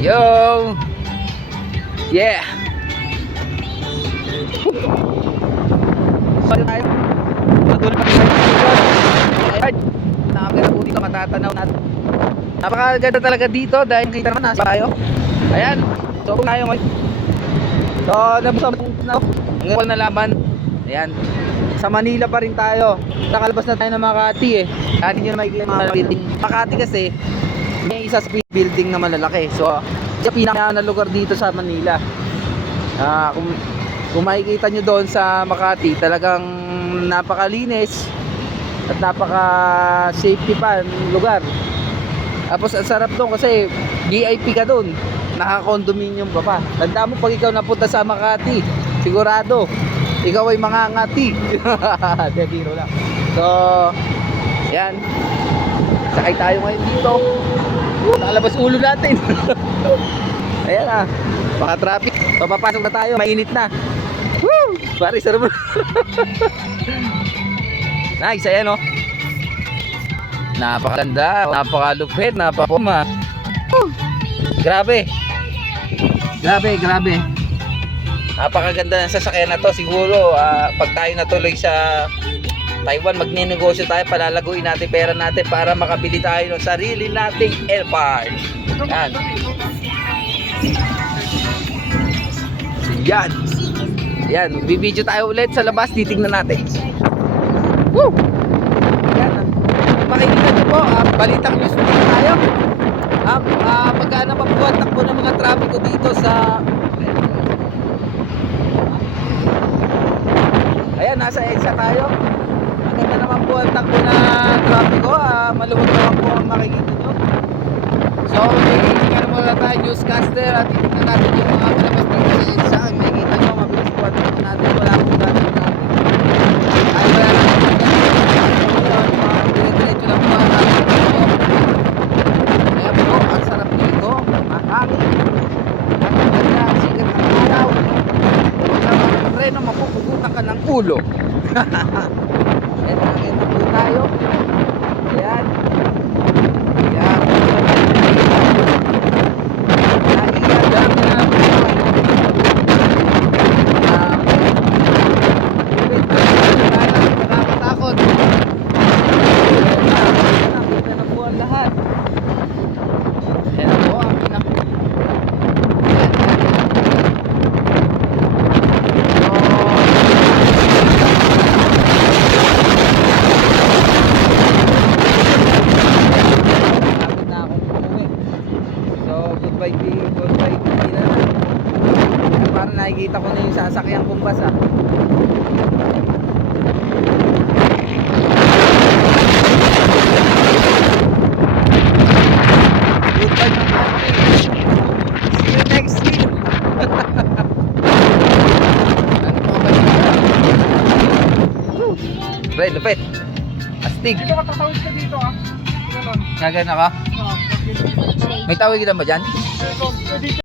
Yo! Yeah! Saan tayo? Patuloy pa tayo. Nakaganda po dito, matatanaw natin. Napakaganda talaga dito dahil kita naman nasa tayo. Ayan, so kung tayo ngayon. So, nabusap na ngayon na laban. Ayan, sa Manila pa rin tayo. Nakalabas na tayo ng Makati eh. Dati nyo na makikita mga building. Makati kasi, may isa sa building na malalaki. So, sa pinaka na lugar dito sa Manila. Kung makikita nyo doon sa Makati, talagang napakalinis at napaka safety pa ng lugar. Tapos ang sarap doon kasi VIP ka doon, naka-condominium ka pa. Tanda mo pag ikaw napunta sa Makati, sigurado ikaw ay mangangati. De biro lang. So yan, sakay tayo ngayon dito. Nakalabas ulo natin. Ayan ah, baka traffic. So papasok na tayo, mainit na. Woo! Pare, sarap. Nice, ayan o. Napakaganda, napakalupit, napakuma. Grabe. Grabe, grabe. Napakaganda ng sasakyan na to. Siguro, pag tayo natuloy sa Taiwan, magninegosyo tayo, palalaguin natin pera natin para makabili tayo ng sarili nating airport. Yan. Yan. Yan, bibidyo tayo ulit sa labas, titignan natin. Woo! Yan. Makikita nyo po, balitang news dito tayo. Pagkaan naman po ang takbo ng mga trapiko dito sa... Ayan, nasa EDSA tayo. Maganda naman po ang takbo na trapiko. Maluwag naman po ang makikita nyo. So, tingnan muna tayo, newscaster, at titignan natin yung mga malabas dito sa EDSA. Makikita nyo, mabilis po at natin. Wala po natin natin. Ay, wala lang. Diretso lang po ang natin. Kaya po, ang sarap dito. Mahangin. Ang maganda, ang sikat ng araw. Kung naman ang treno, mapupugutan ka ng ulo. Ayan, nakakita po tayo. Ayan. Ayan. Naiiyak na po. Nakakatakot. Nakita na po ang lahat. Ayan na po ang pinaka. Goodbye na lang. Parang nakikita ko na yung sasakyang kumbas ah. Goodbye na lang. See you next year. Ano po ba yun? Red, lupit. Astig. Dito ka, tatawid ka dito ah. Ganon. Nagana ka? May tawag kita ba dyan? Dito